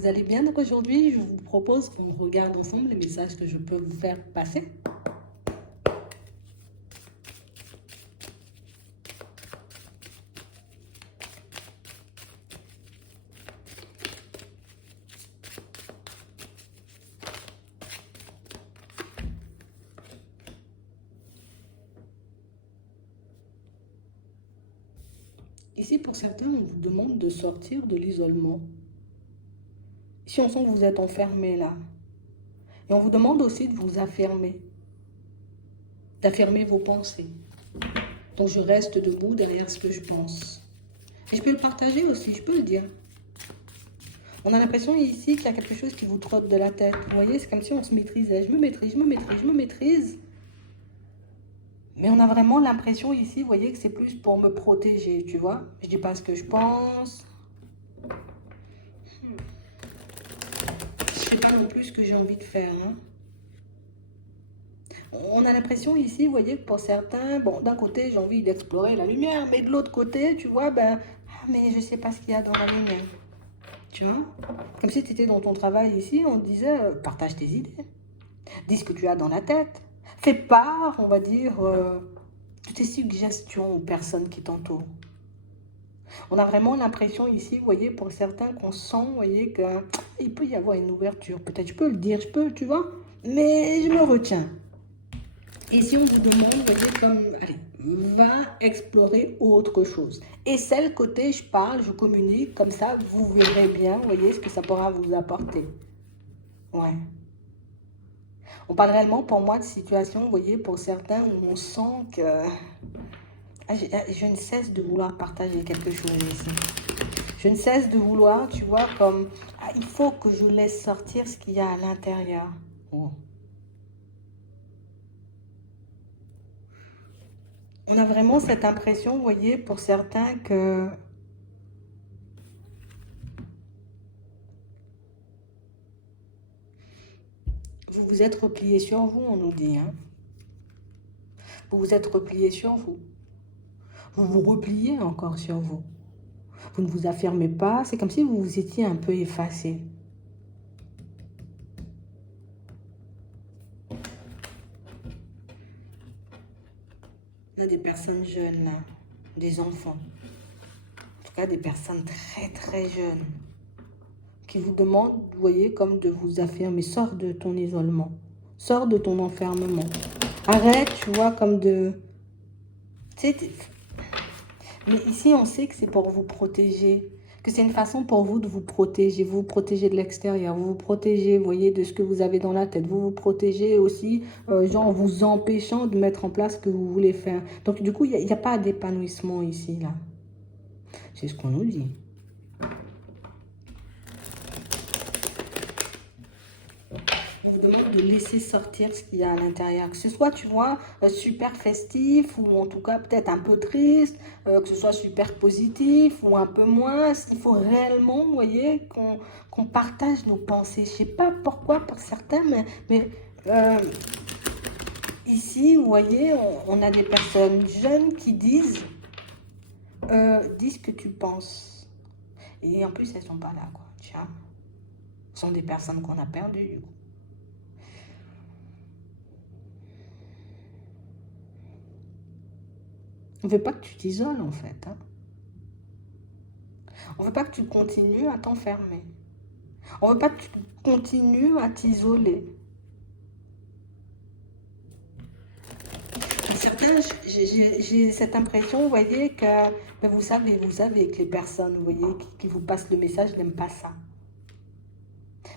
vous allez bien. Donc aujourd'hui, je vous propose qu'on regarde ensemble les messages que je peux vous faire passer. Ici, pour certains, on vous demande de sortir de l'isolement. Ici, on sent que vous êtes enfermé là. Et on vous demande aussi de vous affirmer, d'affirmer vos pensées. Donc je reste debout derrière ce que je pense. Et je peux le partager aussi, je peux le dire. On a l'impression ici qu'il y a quelque chose qui vous trotte de la tête. Vous voyez, c'est comme si on se maîtrisait. Je me maîtrise, je me maîtrise, je me maîtrise. Mais on a vraiment l'impression ici, vous voyez, que c'est plus pour me protéger, tu vois. Je dis pas ce que je pense. Je sais pas non plus ce que j'ai envie de faire, hein. On a l'impression ici, vous voyez, que pour certains, bon, d'un côté, j'ai envie d'explorer la lumière, mais de l'autre côté, tu vois, mais je sais pas ce qu'il y a dans la lumière. Tu vois, comme si tu étais dans ton travail ici, on te disait, partage tes idées, dis ce que tu as dans la tête, fais part, on va dire, de tes suggestions aux personnes qui t'entourent. On a vraiment l'impression ici, vous voyez, pour certains, qu'on sent, vous voyez, qu'il peut y avoir une ouverture. Peut-être je peux le dire, je peux, tu vois, mais je me retiens. Et si on vous demande, vous voyez, comme, allez, va explorer autre chose. Et c'est le côté, je parle, je communique, comme ça, vous verrez bien, vous voyez, ce que ça pourra vous apporter. Ouais. On parle réellement, pour moi, de situations, vous voyez, pour certains, où on sent que je ne cesse de vouloir partager quelque chose ici. Je ne cesse de vouloir, tu vois, comme, il faut que je laisse sortir ce qu'il y a à l'intérieur. Oh. On a vraiment cette impression, vous voyez, pour certains que vous vous êtes replié sur vous, on nous dit. Hein. Vous vous êtes replié sur vous. Vous vous repliez encore sur vous. Vous ne vous affirmez pas. C'est comme si vous vous étiez un peu effacé. Il y a des personnes jeunes là, des enfants. En tout cas, des personnes très très jeunes qui vous demandent, vous voyez, comme de vous affirmer. Sors de ton isolement. Sors de ton enfermement. Arrête, tu vois, comme de... Tu sais, mais ici, on sait que c'est pour vous protéger, que c'est une façon pour vous de vous protéger. Vous vous protégez de l'extérieur, vous vous protégez, vous voyez, de ce que vous avez dans la tête. Vous vous protégez aussi, genre, en vous empêchant de mettre en place ce que vous voulez faire. Donc, du coup, il n'y a pas d'épanouissement ici, là. C'est ce qu'on nous dit. On vous demande de laisser sortir ce qu'il y a à l'intérieur. Que ce soit, tu vois, super festif ou en tout cas peut-être un peu triste, que ce soit super positif ou un peu moins. Il faut réellement, vous voyez, qu'on partage nos pensées. Je ne sais pas pourquoi pour certains, mais ici, vous voyez, on a des personnes jeunes qui disent, dis ce que tu penses. Et en plus, elles ne sont pas là, quoi. Tu vois, ce sont des personnes qu'on a perdues, du coup. On ne veut pas que tu t'isoles, en fait. Hein. On ne veut pas que tu continues à t'enfermer. On ne veut pas que tu continues à t'isoler. Pour certains, j'ai cette impression, vous voyez, que vous savez que les personnes, vous voyez, qui vous passent le message n'aiment pas ça.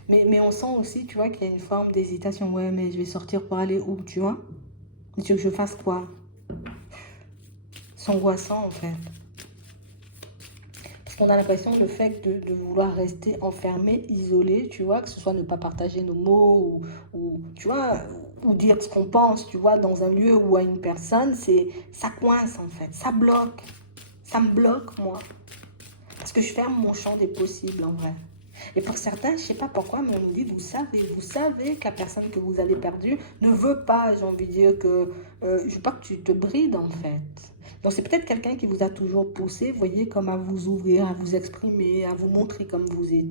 Mais on sent aussi, tu vois, qu'il y a une forme d'hésitation. Ouais, mais je vais sortir pour aller où, tu vois? Tu veux que je fasse quoi? C'est angoissant, en fait. Parce qu'on a l'impression le fait de vouloir rester enfermé, isolé, tu vois, que ce soit ne pas partager nos mots ou tu vois, ou dire ce qu'on pense, tu vois, dans un lieu ou à une personne, ça coince en fait, ça bloque. Ça me bloque, moi. Parce que je ferme mon champ des possibles, en vrai. Et pour certains, je ne sais pas pourquoi, mais on me dit, vous savez que la personne que vous avez perdue ne veut pas, j'ai envie de dire que, je veux pas que tu te brides, en fait. Donc c'est peut-être quelqu'un qui vous a toujours poussé, vous voyez, comme à vous ouvrir, à vous exprimer, à vous montrer comme vous êtes.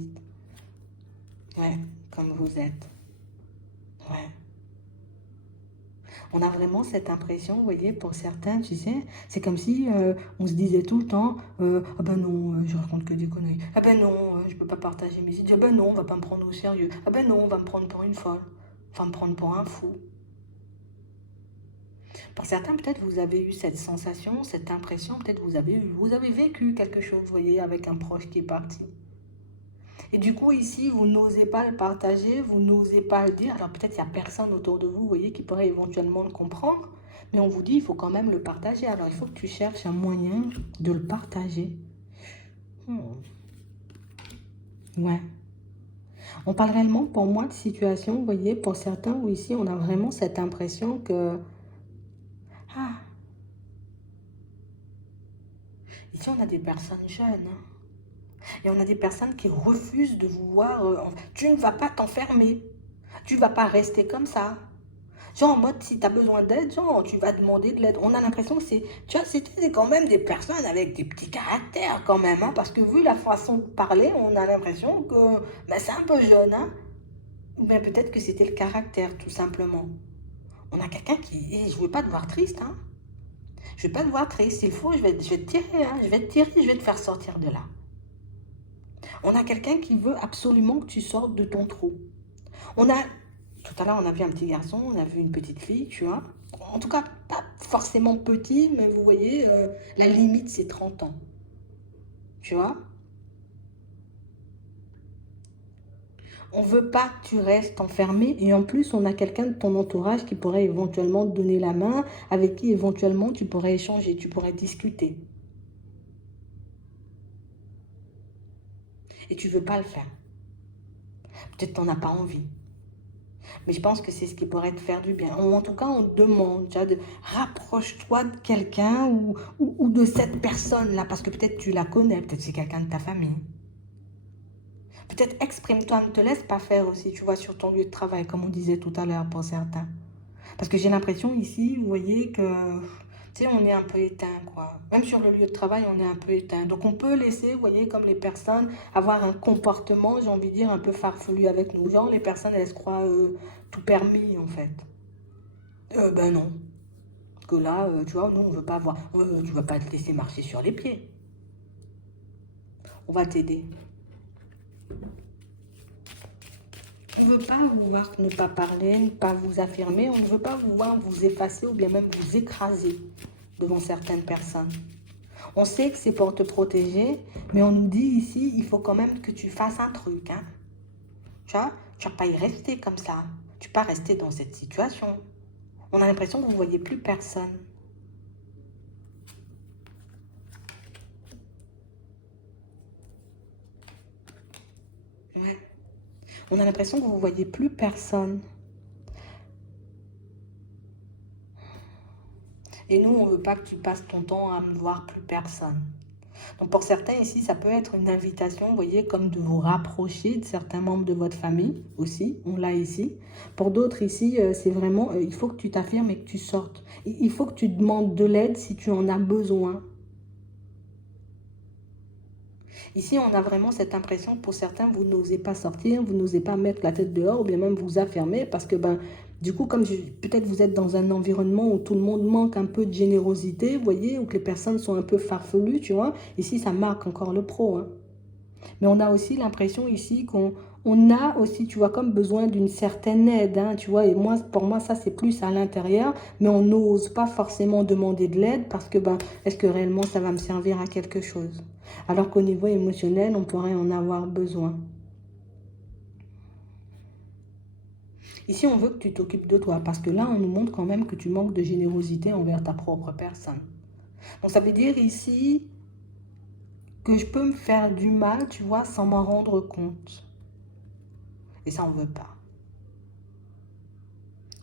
Ouais, comme vous êtes. Ouais. On a vraiment cette impression, vous voyez, pour certains, tu sais, c'est comme si on se disait tout le temps, ah ben non, je raconte que des conneries. Ah ben non, je peux pas partager mes idées. Ah ben non, on va pas me prendre au sérieux. Ah ben non, on va me prendre pour une folle. On va me prendre pour un fou. Pour certains, peut-être vous avez eu cette sensation, cette impression, peut-être vous avez vécu quelque chose, vous voyez, avec un proche qui est parti. Et du coup, ici, vous n'osez pas le partager, vous n'osez pas le dire. Alors peut-être il n'y a personne autour de vous, vous voyez, qui pourrait éventuellement le comprendre. Mais on vous dit, il faut quand même le partager. Alors il faut que tu cherches un moyen de le partager. Ouais. On parle réellement, pour moi, de situation, vous voyez, pour certains, où ici, on a vraiment cette impression que... Ah, ici, on a des personnes jeunes, hein. Et on a des personnes qui refusent de vous voir. Tu ne vas pas t'enfermer. Tu ne vas pas rester comme ça. Genre en mode, si tu as besoin d'aide, genre, tu vas demander de l'aide. On a l'impression que c'est, tu vois, c'était quand même des personnes avec des petits caractères quand même, hein, parce que vu la façon de parler, on a l'impression que ben, c'est un peu jeune, hein. Mais peut-être que c'était le caractère, tout simplement. On a quelqu'un qui, et je veux pas te voir triste, hein. Je veux pas te voir triste. S'il faut, je vais te tirer, hein. Je vais te tirer, je vais te faire sortir de là. On a quelqu'un qui veut absolument que tu sortes de ton trou. On a, tout à l'heure, on a vu un petit garçon, on a vu une petite fille, tu vois. En tout cas, pas forcément petit, mais vous voyez, la limite, c'est 30 ans. Tu vois. On veut pas que tu restes enfermé. Et en plus, on a quelqu'un de ton entourage qui pourrait éventuellement te donner la main, avec qui éventuellement tu pourrais échanger, tu pourrais discuter. Et tu veux pas le faire. Peut-être que tu n'en as pas envie. Mais je pense que c'est ce qui pourrait te faire du bien. Ou en tout cas, on te demande, tu vois, de rapproche-toi de quelqu'un ou de cette personne-là, parce que peut-être tu la connais, peut-être c'est quelqu'un de ta famille. Peut-être exprime-toi, ne te laisse pas faire aussi, tu vois, sur ton lieu de travail, comme on disait tout à l'heure pour certains. Parce que j'ai l'impression ici, vous voyez, que, tu sais, on est un peu éteint, quoi. Même sur le lieu de travail, on est un peu éteint. Donc on peut laisser, vous voyez, comme les personnes, avoir un comportement, j'ai envie de dire, un peu farfelu avec nous. Genre, les personnes, elles se croient tout permis, en fait. Ben non. Parce que là, tu vois, nous, on veut pas avoir... tu vas pas te laisser marcher sur les pieds. On va t'aider. On ne veut pas vous voir ne pas parler, ne pas vous affirmer. On ne veut pas vous voir vous effacer ou bien même vous écraser devant certaines personnes. On sait que c'est pour te protéger, mais on nous dit ici, il faut quand même que tu fasses un truc. Hein. Tu vas pas y rester comme ça. Tu vas pas rester dans cette situation. On a l'impression que vous ne voyez plus personne. Ouais. On a l'impression que vous ne voyez plus personne. Et nous, on ne veut pas que tu passes ton temps à ne voir plus personne. Donc pour certains ici, ça peut être une invitation, vous voyez, comme de vous rapprocher de certains membres de votre famille aussi, on l'a ici. Pour d'autres ici, c'est vraiment, il faut que tu t'affirmes et que tu sortes. Il faut que tu demandes de l'aide si tu en as besoin. Ici, on a vraiment cette impression que pour certains, vous n'osez pas sortir, vous n'osez pas mettre la tête dehors ou bien même vous affirmer parce que ben, du coup, comme peut-être vous êtes dans un environnement où tout le monde manque un peu de générosité, vous voyez, où que les personnes sont un peu farfelues, tu vois. Ici, ça marque encore le pro, hein. Mais on a aussi l'impression ici qu'on a aussi, tu vois, comme besoin d'une certaine aide, hein, tu vois. Et moi, pour moi, ça, c'est plus à l'intérieur, mais on n'ose pas forcément demander de l'aide parce que, ben, est-ce que réellement ça va me servir à quelque chose? Alors qu'au niveau émotionnel, on pourrait en avoir besoin. Ici, on veut que tu t'occupes de toi parce que là, on nous montre quand même que tu manques de générosité envers ta propre personne. Donc, ça veut dire ici que je peux me faire du mal, tu vois, sans m'en rendre compte. Et ça, on ne veut pas.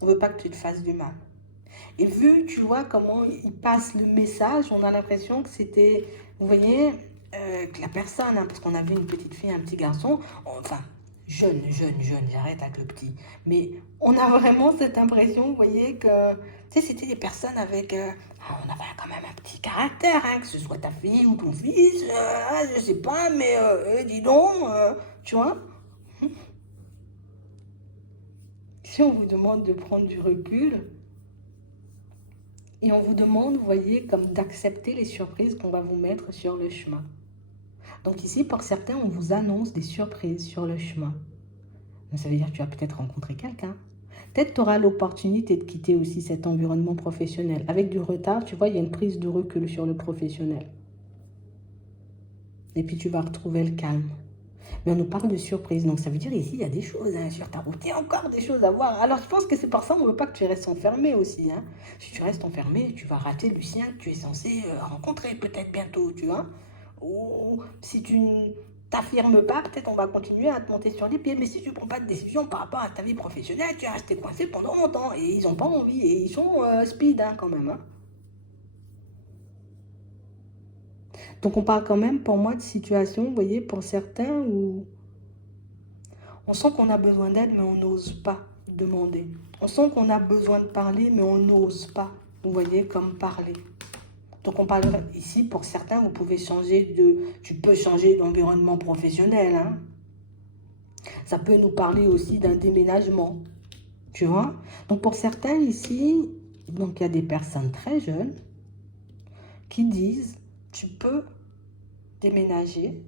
On ne veut pas que tu te fasses du mal. Et vu, tu vois, comment il passe le message, on a l'impression que c'était, vous voyez, que la personne, hein, parce qu'on a vu une petite fille, un petit garçon, enfin, jeune, j'arrête avec le petit. Mais on a vraiment cette impression, vous voyez, que, tu sais, c'était des personnes avec, on avait quand même un petit caractère, hein, que ce soit ta fille ou ton fils, je sais pas, mais dis donc, tu vois. Si on vous demande de prendre du recul, et on vous demande, vous voyez, comme d'accepter les surprises qu'on va vous mettre sur le chemin. Donc ici, pour certains, on vous annonce des surprises sur le chemin. Donc, ça veut dire que tu vas peut-être rencontrer quelqu'un. Peut-être tu auras l'opportunité de quitter aussi cet environnement professionnel. Avec du retard, tu vois, il y a une prise de recul sur le professionnel. Et puis tu vas retrouver le calme. Mais on nous parle de surprise, donc ça veut dire ici, il y a des choses sur ta route. Il y a encore des choses à voir. Alors je pense que c'est pour ça qu'on ne veut pas que tu restes enfermé aussi. Hein. Si tu restes enfermé, tu vas rater Lucien que tu es censé rencontrer peut-être bientôt, tu vois. Ou si tu ne t'affirmes pas, peut-être on va continuer à te monter sur les pieds. Mais si tu ne prends pas de décision par rapport à ta vie professionnelle, tu vas rester coincé pendant longtemps. Et ils n'ont pas envie. Et ils sont speed hein, quand même. Hein. Donc on parle quand même pour moi de situation, vous voyez, pour certains où on sent qu'on a besoin d'aide, mais on n'ose pas demander. On sent qu'on a besoin de parler, mais on n'ose pas, vous voyez, comme parler. Donc on parle ici, pour certains, vous pouvez changer tu peux changer d'environnement professionnel. Hein. Ça peut nous parler aussi d'un déménagement, tu vois. Donc pour certains ici, donc il y a des personnes très jeunes qui disent, tu peux déménager,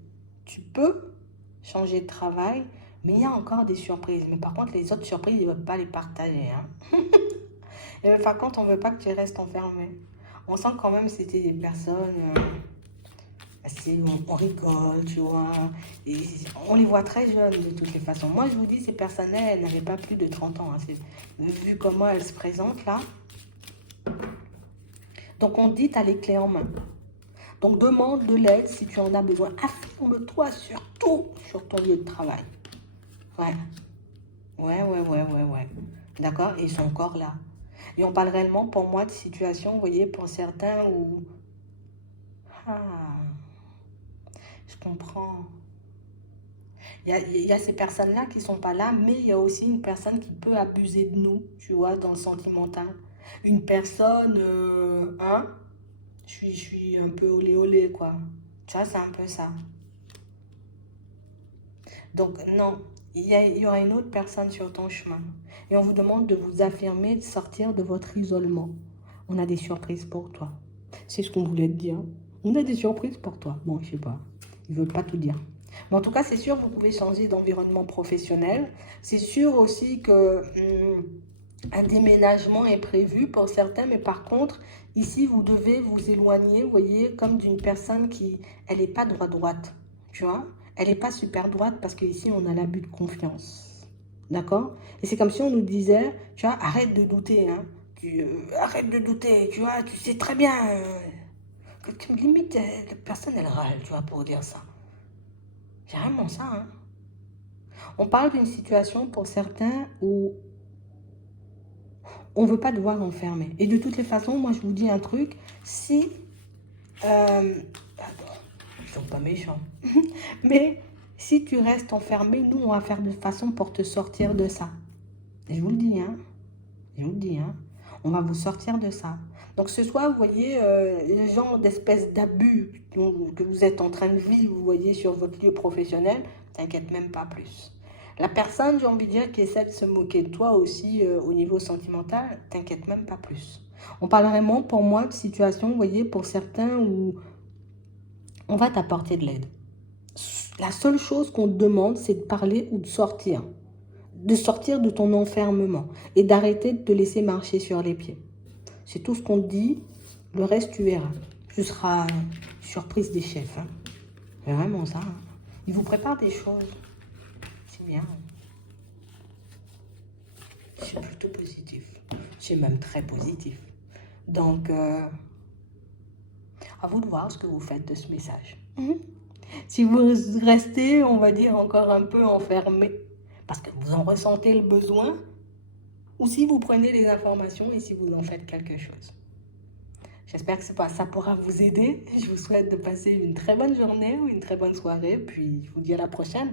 tu peux changer de travail, mais il y a encore des surprises. Mais par contre, les autres surprises, ils ne veulent pas les partager. Hein. Et par contre, on ne veut pas que tu restes enfermé. On sent quand même que c'était des personnes... on rigole, tu vois. Et on les voit très jeunes de toutes les façons. Moi, je vous dis, ces personnes-là, elles n'avaient pas plus de 30 ans. Hein. Vu comment elles se présentent là. Donc, on dit, tu as les clés en main. Donc, demande de l'aide si tu en as besoin. Affirme-toi surtout sur ton lieu de travail. Ouais. Ouais. D'accord? Ils sont encore là. Et on parle réellement, pour moi, de situations, vous voyez, pour certains où... Ah, je comprends. Il y a ces personnes-là qui ne sont pas là, mais il y a aussi une personne qui peut abuser de nous, tu vois, dans le sentimental. Une personne, je suis un peu olé, quoi. Tu vois, c'est un peu ça. Donc, non, il y aura une autre personne sur ton chemin. Et on vous demande de vous affirmer, de sortir de votre isolement. On a des surprises pour toi. C'est ce qu'on voulait te dire. On a des surprises pour toi. Bon, je sais pas. Ils veulent pas tout dire. Mais en tout cas, c'est sûr, vous pouvez changer d'environnement professionnel. C'est sûr aussi que un déménagement est prévu pour certains. Mais par contre, ici, vous devez vous éloigner, vous voyez, comme d'une personne qui, elle n'est pas droite. Tu vois? Elle n'est pas super droite parce qu'ici, on a l'abus de confiance. D'accord? Et c'est comme si on nous disait, tu vois, arrête de douter, hein. Arrête de douter, tu vois, tu sais très bien. Que tu me limites, la personne, elle râle, tu vois, pour dire ça. C'est vraiment ça, hein. On parle d'une situation pour certains où on ne veut pas devoir enfermer. Et de toutes les façons, moi, je vous dis un truc, si... Pardon, ils ne sont pas méchants. Mais si tu restes enfermé, nous, on va faire de façon pour te sortir de ça. Et je vous le dis, hein. Je vous le dis, hein. On va vous sortir de ça. Donc ce soir, vous voyez, le genre d'espèce d'abus que vous êtes en train de vivre, vous voyez, sur votre lieu professionnel, t'inquiète même pas plus. La personne, j'ai envie de dire, qui essaie de se moquer de toi aussi au niveau sentimental, t'inquiète même pas plus. On parle vraiment, pour moi, de situation, vous voyez, pour certains où on va t'apporter de l'aide. La seule chose qu'on te demande, c'est de parler ou de sortir. De sortir de ton enfermement et d'arrêter de te laisser marcher sur les pieds. C'est tout ce qu'on te dit, le reste tu verras. Tu seras surprise des chefs. Hein. C'est vraiment ça. Hein. Ils vous préparent des choses. C'est bien. C'est plutôt positif. C'est même très positif. Donc, à vous de voir ce que vous faites de ce message. Si vous restez, on va dire, encore un peu enfermé, parce que vous en ressentez le besoin, ou si vous prenez les informations et si vous en faites quelque chose. J'espère que ça pourra vous aider. Je vous souhaite de passer une très bonne journée ou une très bonne soirée, puis je vous dis à la prochaine.